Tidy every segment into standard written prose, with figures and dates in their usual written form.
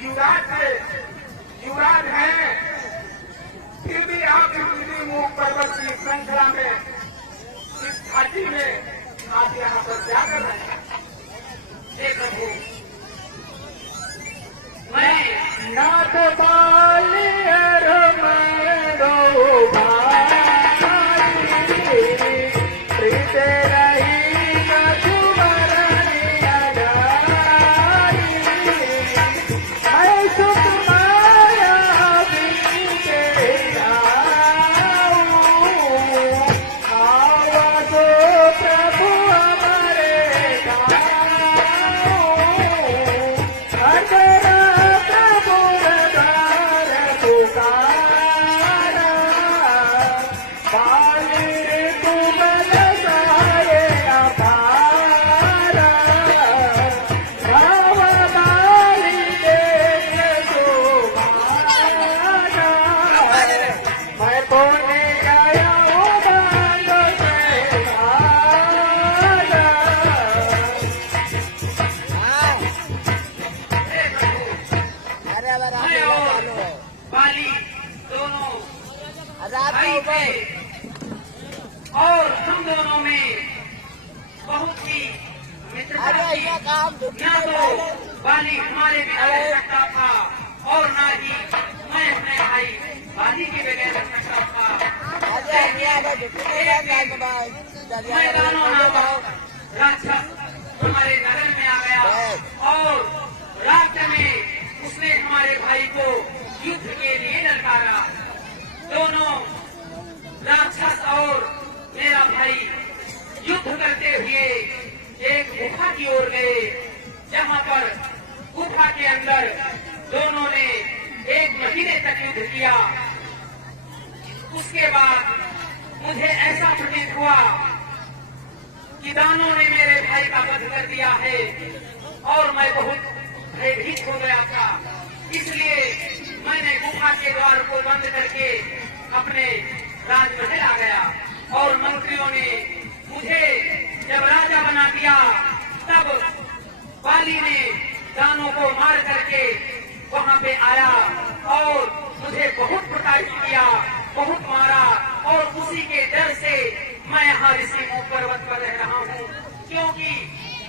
युवराज हैं, फिर भी आप इस मूक पर्वत की श्रृंखला में, इस घाटी में आप यहाँ पर क्या कर रहे हैं? हे प्रभु, मैं ना तो बालियर में दो भाई, प्रीत रही न तुम्हारा जाई, मैं सुख माया बिके जाऊं, आवाज़ो प्रभु हमारे गाऊं, अगर बाली दोनों भाई थे और हम दोनों में बहुत ही मित्रता थी। न तो बाली हमारे बिना रह सकता था और न ही मैं अपने भाई बाली के बगैर रह सकता था। मैदानों नामक राक्षस हमारे नगर में आ गया और रात में उसने हमारे भाई को युद्ध के लिए ललकारा। दोनों राक्षस और मेरा भाई युद्ध करते हुए एक गुफा की ओर गए, जहां पर गुफा के अंदर दोनों ने 1 महीने तक युद्ध किया। उसके बाद मुझे ऐसा प्रतीत हुआ कि दानों ने मेरे भाई का वध कर दिया है और मैं बहुत भयभीत हो गया था। इसलिए मैंने गुफा के द्वार को बंद करके अपने राजमहल आ गया और मंत्रियों ने मुझे जब राजा बना दिया, तब बाली ने दानों को मार करके वहां पे आया और मुझे बहुत प्रताड़ित किया, बहुत मारा और उसी के डर से मैं यहाँ ऋषिमुख पर्वत पर रह रहा हूँ, क्योंकि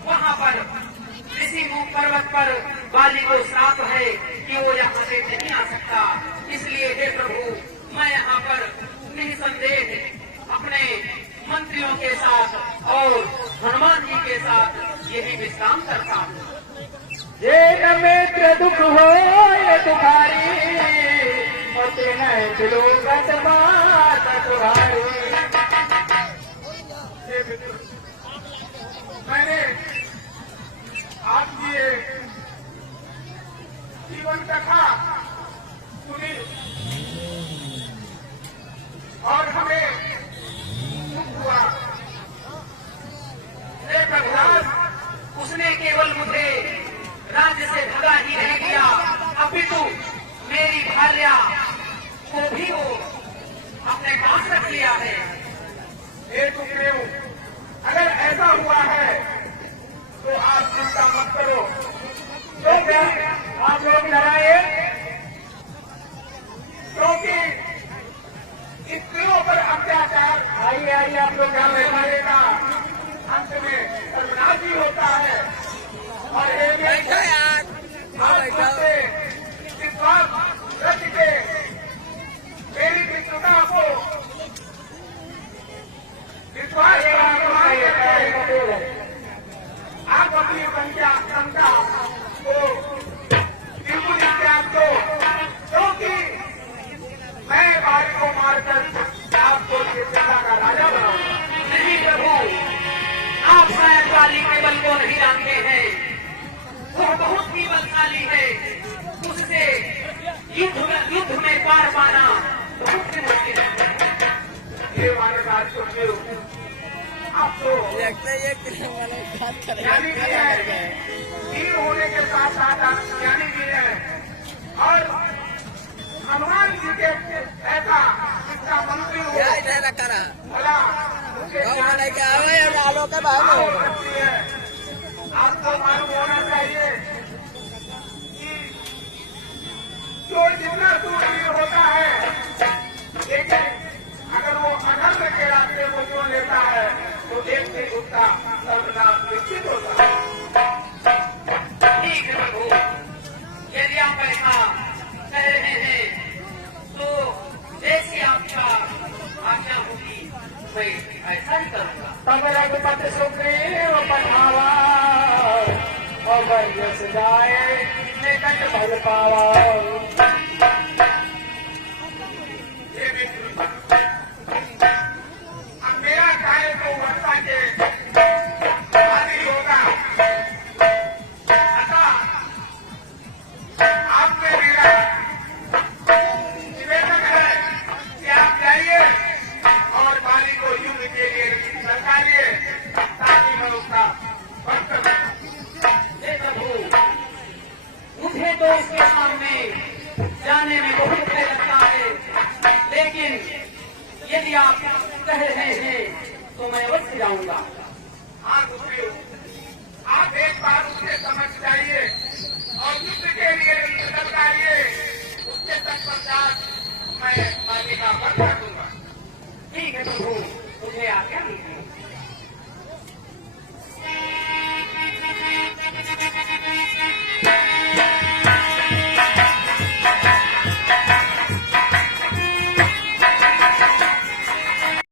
वहां पर ऋषिमुख पर्वत पर बाली को श्राप है कि वो यहाँ से नहीं आ सकता। इसलिए हे प्रभु, मैं यहाँ पर निसंदेह अपने मंत्रियों के साथ और हनुमान जी के साथ यही विश्राम करता हूँ। ये न मित्र दुख हो ये तुम्हारी, और तेन दिलो बात तुम्हारी। मैंने आपकी जीवन कथा सुनी और हमें दुख हुआ। एक अभ्यास उसने केवल मुझे राज्य से भगा ही नहीं दिया, अपितु मेरी भार्या को भी वो अपने पास रख लिया है। हे सुग्रीव, अगर ऐसा हुआ है तो आप चिंता मत करो। तो क्या आप लोग डराए, क्योंकि स्त्रियों पर अत्याचार आइए आइए आप लोग ध्यान रखिएगा, अंत में सर्वनाशी होता है। और विश्वास रख के मेरी मित्रता को विश्वास आप अपनी क्षमता को बिल्कुल त्याग दो, क्योंकि मैं बाली को मारकर आपको सेना का राजा बनाऊंगा। नहीं प्रभु, आप शायद बाली के बल को नहीं जानते हैं, वो बहुत ही बलशाली है। उससे युद्ध में पार पाना बहुत ही मुश्किल है। ये हमारे बात सुनिए, आपको ज्ञानी भी है, वीर होने के साथ साथ आप ज्ञानी भी है और हनुमान जी के ऐसा शिक्षा मंत्री हो बोला आपको मालूम होना चाहिए कि तो जितना सूरवीर होता है, लेकिन अगर वो अधर्म के रास्ते को चुन लेता है तो एक से उसका सर्वनाश निश्चित होता है। ठीक है प्रभु, यदि आप ऐसा कह रहे हैं तो जैसी आपका आज्ञा होगी मैं ऐसा ही करूंगा। तब रघुपति सुग्रीव पठावा और बरस जाए निकट भल पावा। अब मेरा कार्य तो वर्षा के आदि होगा, अतः आपने मेरा निवेदन है कि आप जाइए और बाली को युद्ध के लिए निकालिए ताकि मैं उसका वध कर सकूं। हे प्रभु, मुझे तो उसके सामने जाने में बहुत भय लगता है, लेकिन यदि आप कह रहे हैं तो मैं अवश्य जाऊंगा। हाँ सुग्रीव, आप एक बार उसके समझ जाइए और युद्ध के लिए निकल आइए। उसके तत्पश्चात मैं बाली का वध कर दूंगा। ठीक है प्रभु, मुझे आज्ञा दीजिए।